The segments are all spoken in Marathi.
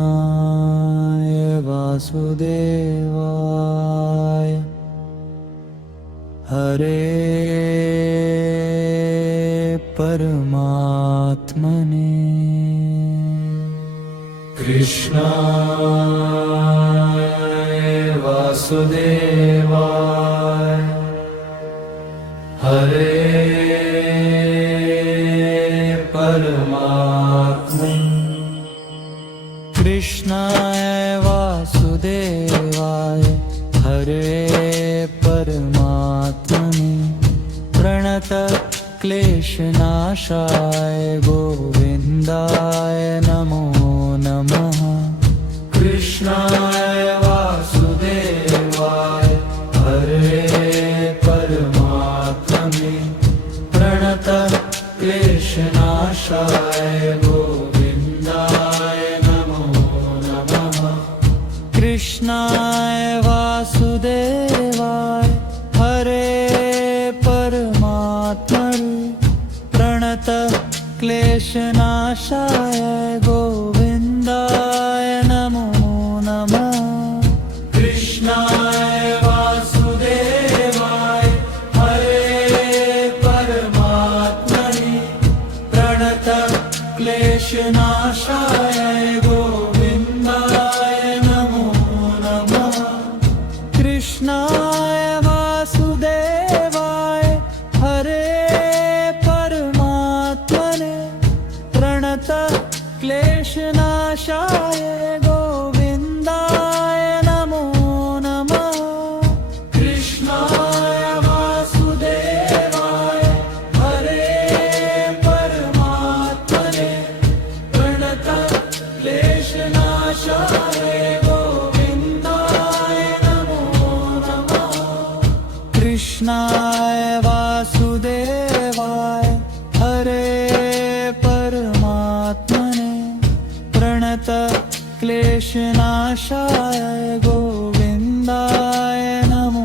कृष्णाय वासुदेवाय हरे परमात्मने कृष्णाय वासुदेवाय हरे परमात्मने कृष्णाय वासुदेवाय हरे परमात्मने प्रणत क्लेशनाशाय गोविन्दाय नमो नमः कृष्णाय वासुदेवाय हरे परमात्मने प्रणत क्लेशनाशाय गोविन्दाय नमो नमः कृष्णाय वासुदेवाय हरे परमात्मने प्रणत क्लेशनाशाय गोविन्दाय नमो नमः कृष्णाय वासुदेवाय हरे परमात्मने प्रणत क्लेशनाशाय गोविन्दाय नमो नमः कृष्णाय वासुदेवाय हरे परमात्मने प्रणत क्लेशनाशाय गोविन्दाय नमो नमः कृष्णाय वासुदेवाय हरे परमात्मने प्रणत क्लेशनाशाय गोविन्दाय नमो नमः कृष्णाय वासुदेवाय हरे परमात्मने प्रणत क्लेशनाशाय गोविन्दाय नमो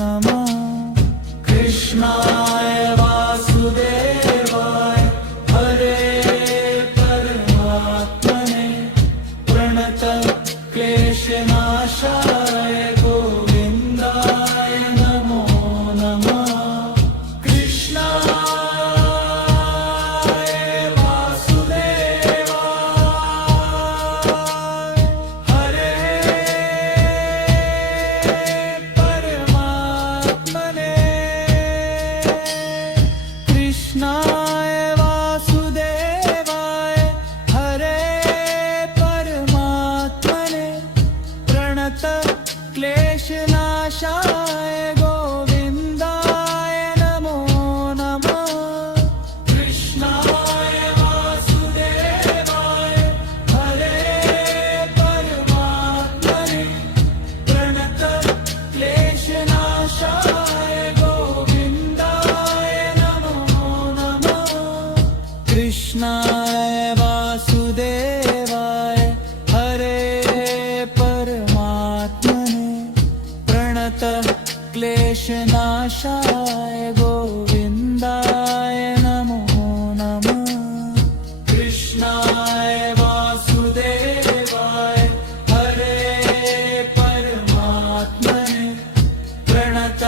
नमः कृष्णाय वासुदेवाय हरे परमात्मने प्रणत क्लेशनाशाय गोविन्दाय नमो नमः कृष्णाय वासुदेवाय हरे परमात्मने कृष्णाय वासुदेवाय हरे परमात्मने प्रणत क्लेशनाशाय गोविन्दाय नमो नमः कृष्णाय वासुदेवाय हरे परमात्मने प्रणत क्लेशनाशाय गोविन्दाय नमो नमः कृष्णाय वासुदेवाय हरे परमात्मने प्रणत क्लेशनाशाय गोविन्दाय नमो नमः कृष्णाय वासुदेवाय हरे परमात्मने प्रणत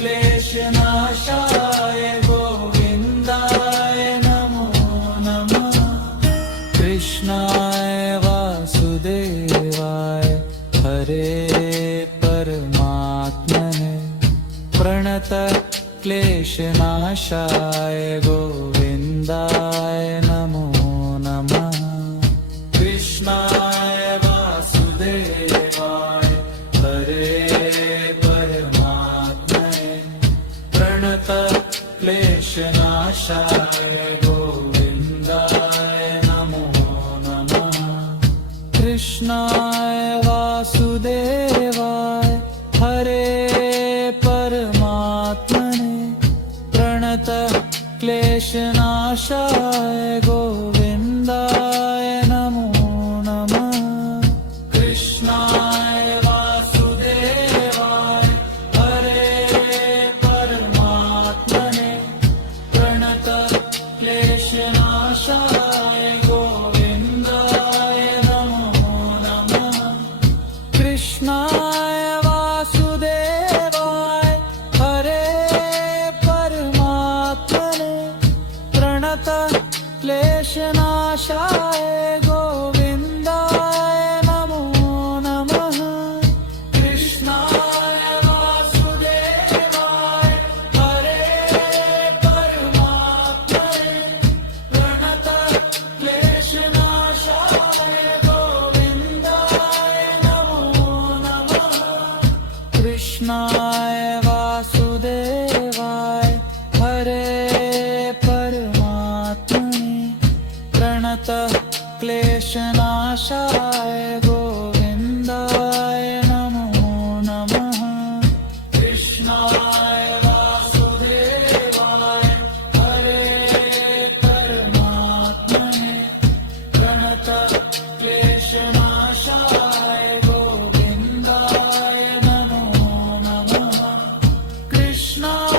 क्लेशनाशाय गोविन्दाय नमो नमः कृष्णाय वासुदेवाय हरे परमात्मने प्रणत क्लेशनाशाय गोविन्दाय नमो नमः कृष्णाय वासुदेवाय हरे परमात्मने प्रणत क्लेशनाशाय गोविन्दाय नमो नमः कृष्णाय वासुदेवाय हरे परमात्मने प्रणत क्लेशनाशाय गोविन्दाय नमो नमः कृष्णाय वासुदेवाय हरे परमात्मने प्रणत क्लेशनाशाय गोविन्दाय गोविन्दाय नमो नमः कृष्णाय वासुदेवाय हरे परमात्मने प्रणतक्लेशनाशाय गोविन्दाय नमो नमः कृष्णाय वासुदेवाय हरे परमात्मने प्रणतक्लेशनाशाय गोविन्दाय नमो नमः कृष्णाय वासुदेवाय हरे परमात्मने प्रणतक्लेशनाशाय गोविन्दाय नमो नमः कृष्णाय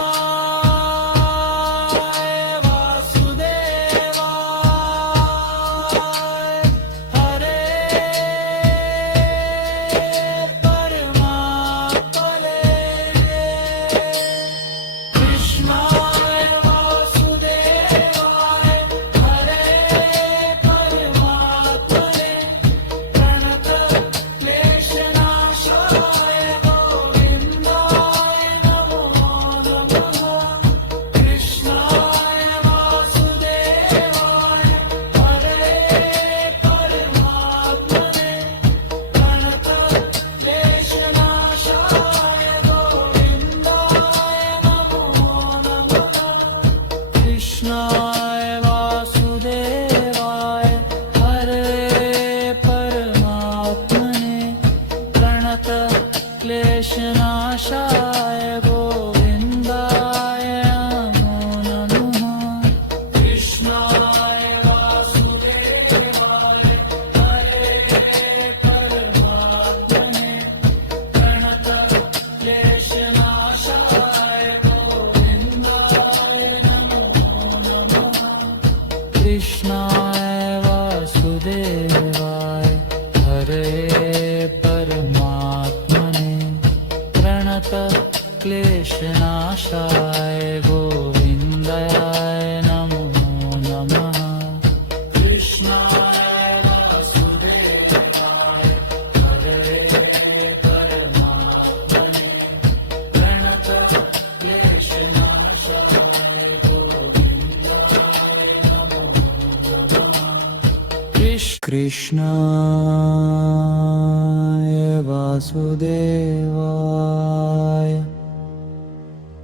वासुदेवाय हरे परमात्मने कृष्णाय वासुदेवाय हरे परमात्मने प्रणतक्लेशनाशाय गोविन्दाय नमो नमः कृष्णाय वासुदेवाय हरे परमात्मने प्रणतक्लेशनाशाय गोविन्दाय नमो नमः कृष्णाय वासुदेवाय हरे परमात्मने प्रणतक्लेशनाशाय गोविन्दाय नमो नमः कृष्णाय वासुदेवाय हरे परमात्मने प्रणतक्लेशनाशाय गोविन्दाय नमो नमः कृष्णाय वासुदेवाय हरे परमात्मने प्रणतक्लेशनाशाय गोविन्दाय नमो नमः कृष्णाय वासुदेवाय हरे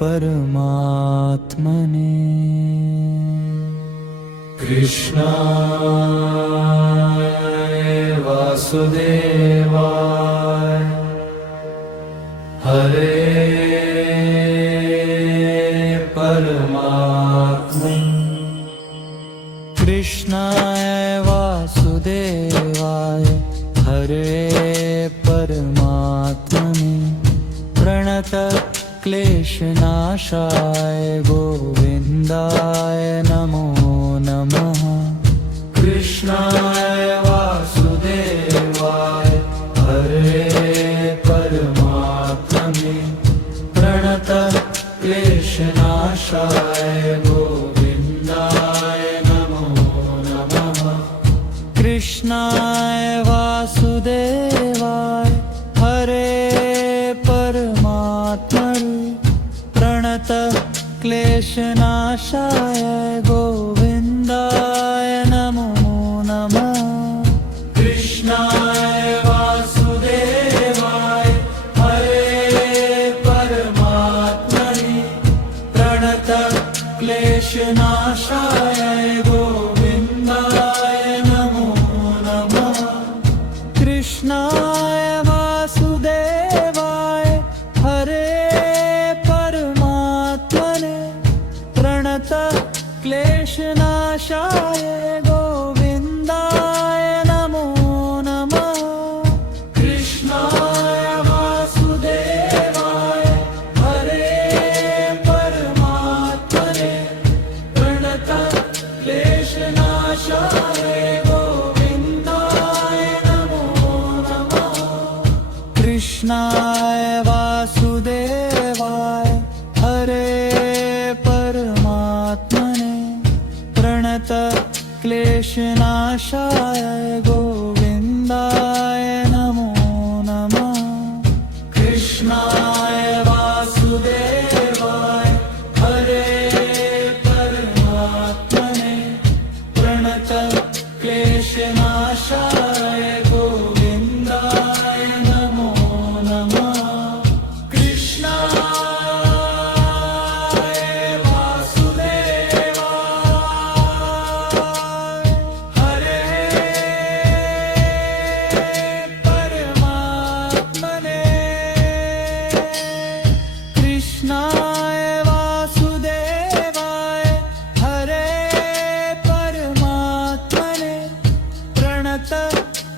परमात्मने प्रणतक्लेशनाशाय गोविन्दाय नमो नमः कृष्णाय वासुदेवाय हरे परमात्मने कृष्णाय वासुदेवाय हरे परमात्मने कृष्णाय वासुदेवाय हरे परमात्मने प्रणतक्लेशनाशाय गोविन्दाय नमो नमः कृष्णाय वासुदेवाय हरे परमात्मने प्रणतक्लेशनाशाय गोविन्दाय नमो नमः कृष्णाय वासुदेवाय हरे परमात्मने प्रणतक्लेशनाशाय गोविन्दाय नमो नमः कृष्णाय वासुदेवाय हरे परमात्मने प्रणतक्लेशनाशाय गोविन्दाय नमो नमः कृष्णाय वासुदेवाय हरे परमात्मने प्रणतक्लेशनाशाय गोविन्दाय नमो नमः कृष्णाय वासुदेवाय हरे परमात्मने प्रणतक्लेशनाशाय गोविन्दाय नमो नमः कृष्णाय वासुदेवाय हरे परमात्मने प्रणत क्लेशनाशाय गोविन्दाय नमो नमः कृष्णाय वासुदेवाय हरे परमात्मने प्रणत क्लेशनाशाय गोविन्दाय नमो नमः कृष्णाय वासुदेवाय हरे परमात्मने कृष्णाय वासुदेवाय हरे परमात्मने प्रणत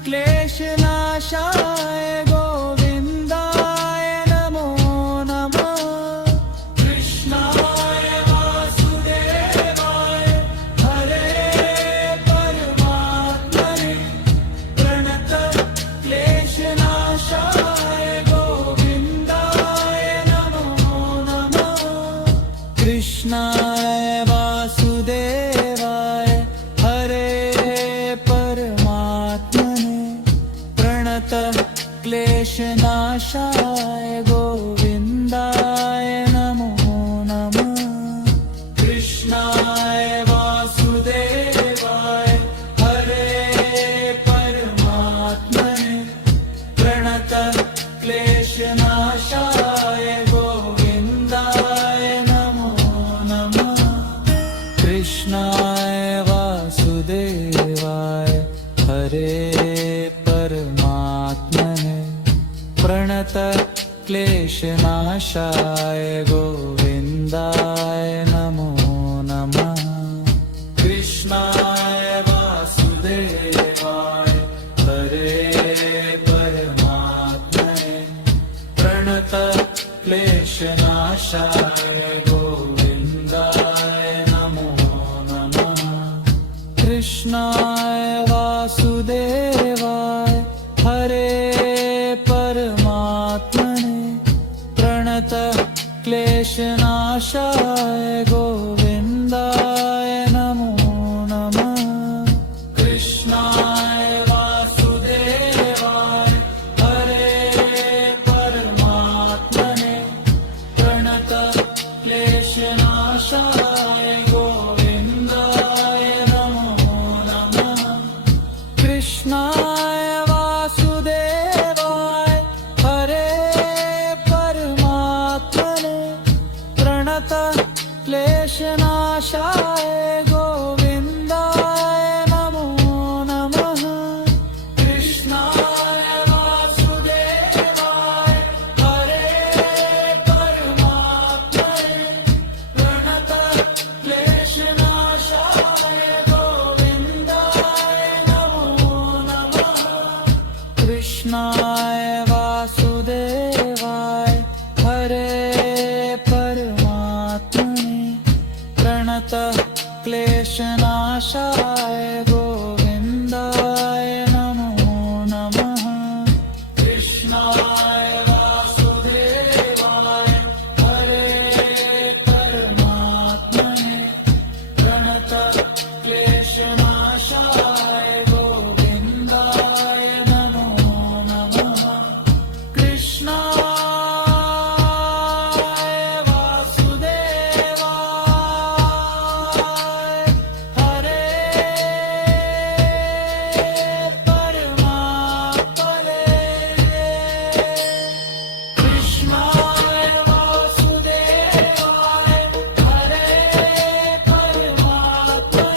क्लेशनाशाय गोविन्दाय नमो नमः कृष्णाय वासुदेवाय हरे परमात्मने प्रणत क्लेशनाशाय गोविन्दाय नमो नमः कृष्णाय वासुदेवाय हरे परमात्मने प्रणत क्लेशनाशाय गोविन्दाय नमो नमः कृष्णाय वासुदेवाय हरे परमात्मने प्रणत क्लेशनाशाय गोविन्दाय नमो नमः कृष्णाय वासुदेवाय हरे परमात्मने प्रणत क्लेशनाशाय गोविन्दाय नमो नमः कृष्णाय वासुदेवाय हरे परमात्मने प्रणत क्लेशनाशाय गोविन्दाय नमो नमः कृष्णाय वासुदेवाय हरे परमात्मने प्रणत क्लेशनाशाय गोविन्दाय नमो नमः कृष्णाय वासुदेवाय हरे परमात्मने प्रणत क्लेशनाशाय गोविन्दाय नमो नमः कृष्णाय वासुदेवाय हरे परमात्मने प्रणत क्लेशनाशाय गोविन्दाय नमो नमः कृष्णाय वासुदेवाय हरे परमात्मने प्रणत क्लेशनाशाय गोविन्दाय नमो नमः कृष्णाय वासुदेवाय हरे परमात्मने प्रणत क्लेशनाशाय गोविन्दाय नमो नमः कृष्णाय वासुदेवाय हरे परमात्मने प्रणत क्लेशनाशाय गोविन्दाय नमो नमः कृष्णाय वासुदेवाय हरे परमात्मने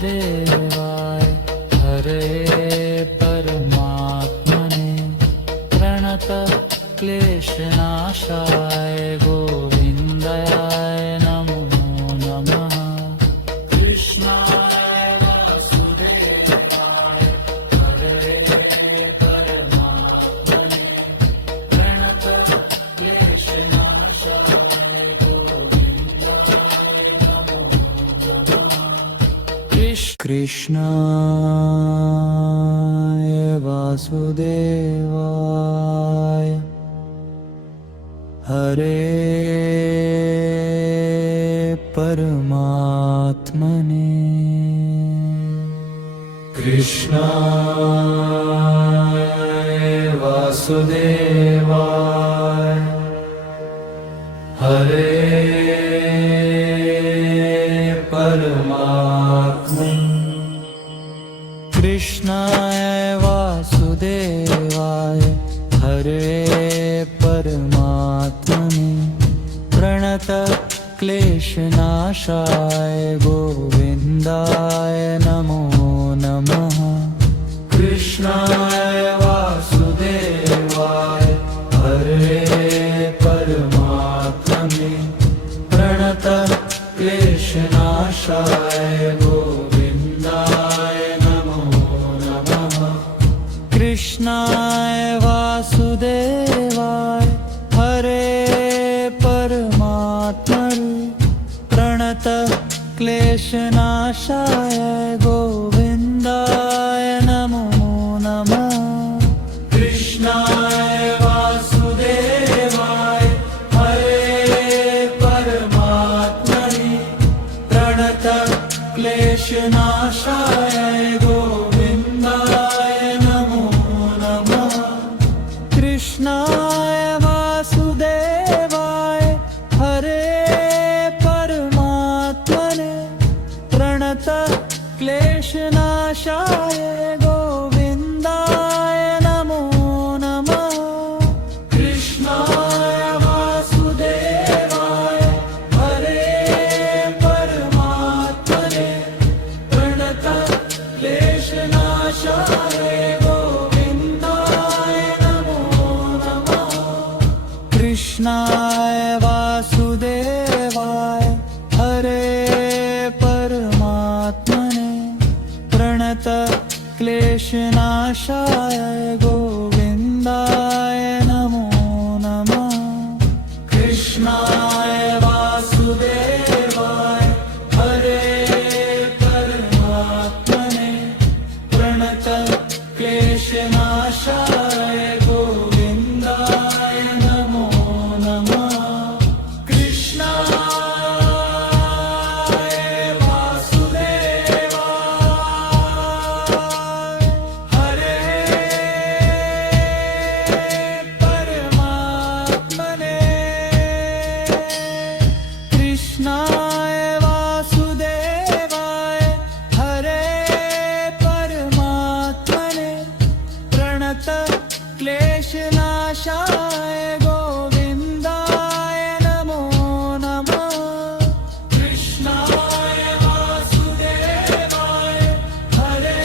वासुदेवाय हरे परमात्मने प्रणत क्लेशनाशाय गोविन्दाय नमो नमः। कृष्णाय वासुदेवाय हरे परमात्मने प्रणत क्लेशनाशाय गोविन्दाय नमो नमः। कृष्णाय वासुदेवाय हरे परमात्मने कृष्णाय वासुदेवाय हरे परमात्मने कृष्णाय वासुदेवाय हरे परमात्मने प्रणत क्लेशनाशाय गोविन्दाय नमो नमः। कृष्णाय वासुदेवाय हरे परमात्मने प्रणत क्लेशनाशाय गोविन्दाय नमो नमः। कृष्णाय वासुदेवाय हरे परमात्मने प्रणत क्लेशनाशाय गोविन्दाय नमो नमः। कृष्णाय वासुदेवाय हरे परमात्मने प्रणत क्लेशनाशाय गोविन्दाय नमो नमः। कृष्णाय वासुदेवाय हरे परमात्मने प्रणत क्लेशनाशाय गोविन्दाय नमो नमः। कृष्णाय वासुदेवाय हरे परमात्मने प्रणत क्लेशनाशाय गोविन्दाय नमो नमः। कृष्णाय वासुदेवाय हरे परमात्मने प्रणत क्लेशनाशाय गोविन्दाय नमो नमः। कृष्णाय वासुदेवाय हरे परमात्मने प्रणत क्लेशनाशाय गोविन्दाय नमो नमः। कृष्णाय वासुदेवाय हरे परमात्मने कृष्णाय वासुदेवाय हरे परमात्मने प्रणत क्लेशनाशाय गोविन्दाय नमो नमः। कृष्णाय वासुदेवाय हरे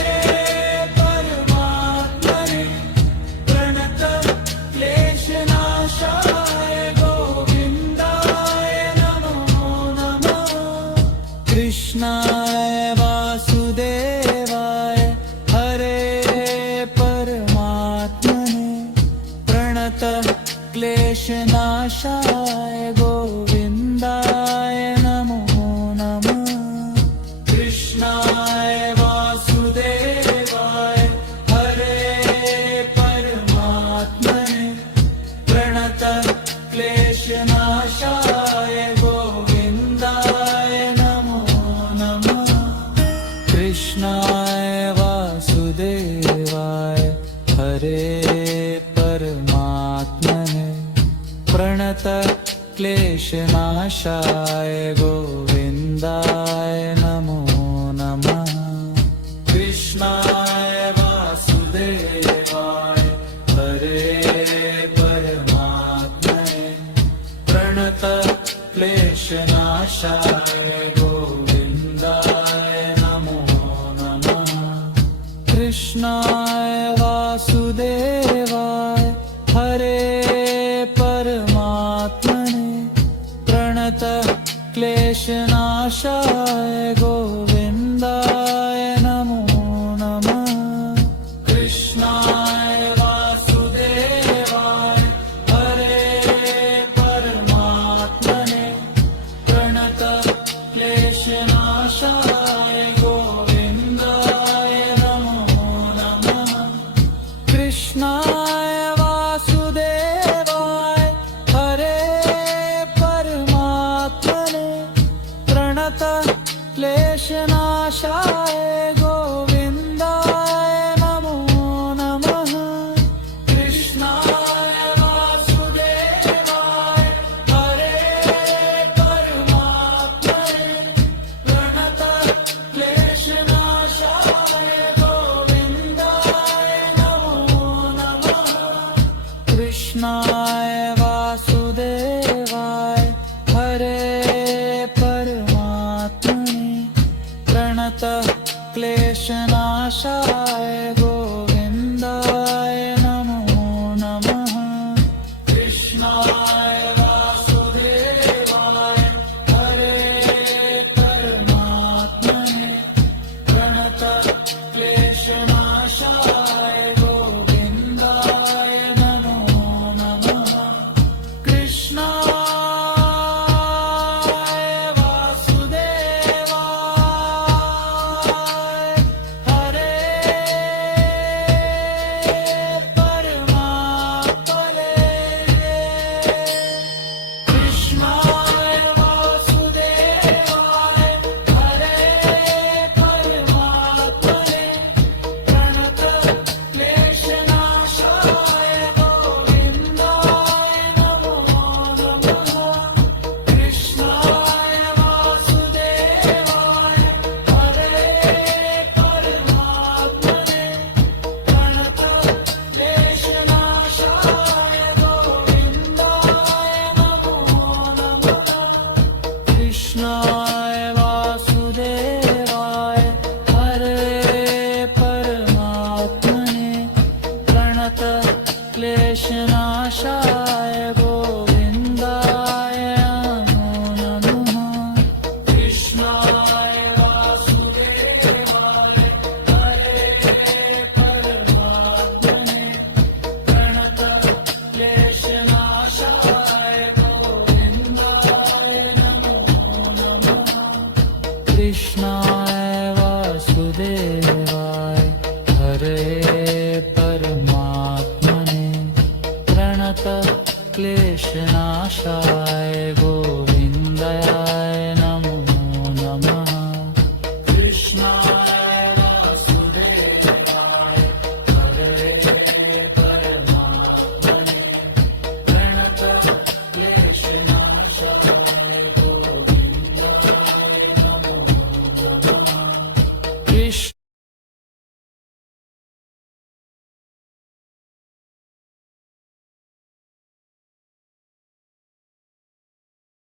परमात्मने प्रणत क्लेशनाशाय गोविन्दाय नमो नमः। कृष्णाय वासुदेवाय हरे परमात्मने प्रणत क्लेशनाशाय गोविन्दाय नमो नमः। कृष्णाय वासुदेवाय हरे परमात्मने प्रणत क्लेशनाशाय गोविन्दाय नमो नमः। कृष्णाय वासुदेवाय हरे परमात्मने प्रणत क्लेशनाशाय गोविन्दाय नमो नमः। कृष्णाय वासुदेवाय हरे परमात्मने प्रणत क्लेशनाशाय गोविन्दाय नमो कृष्णाय वासुदेवाय हरे परमात्मने प्रणतः क्लेशनाशाय गोविन्दाय नमो नमः कृष्णाय वासुदेवाय हरे परमात्मने प्रणतः क्लेशनाशाय गोविन्दाय नमो नमः कृष्णाय वासुदेवाय हरे परमात्मने प्रणतः क्लेशनाशाय गोविन्दाय नमो नमः कृष्णाय वासुदेवाय हरे परमात्मने प्रणतः क्लेशनाशाय गोविन्दाय नमो नमः कृष्णाय वासुदेवाय हरे परमात्मने प्रणतः क्लेशनाशाय गोविन्दाय नमो नमः कृष्णाय वासुदेवाय हरे परमात्मने प्रणतः क्लेशनाशाय गोविन्दाय नमो नमः कृष्णाय वासुदेवाय हरे परमात्मने कृष्णाय वासुदेवाय हरे परमात्मने प्रणतः क्लेशनाशाय गोविन्दाय नमो नमः कृष्णाय वासुदेवाय हरे परमात्मने प्रणतः क्लेशनाशाय गोविन्दाय नमो नमः कृष्णाय वासुदेवाय हरे परमात्मने प्रणतः क्लेशनाशाय गोविन्दाय नमो नमः कृष्णाय वासुदेवाय हरे परमात्मने प्रणतः क्लेशनाशाय गोविन्दाय नमो नमः कृष्णाय वासुदेवाय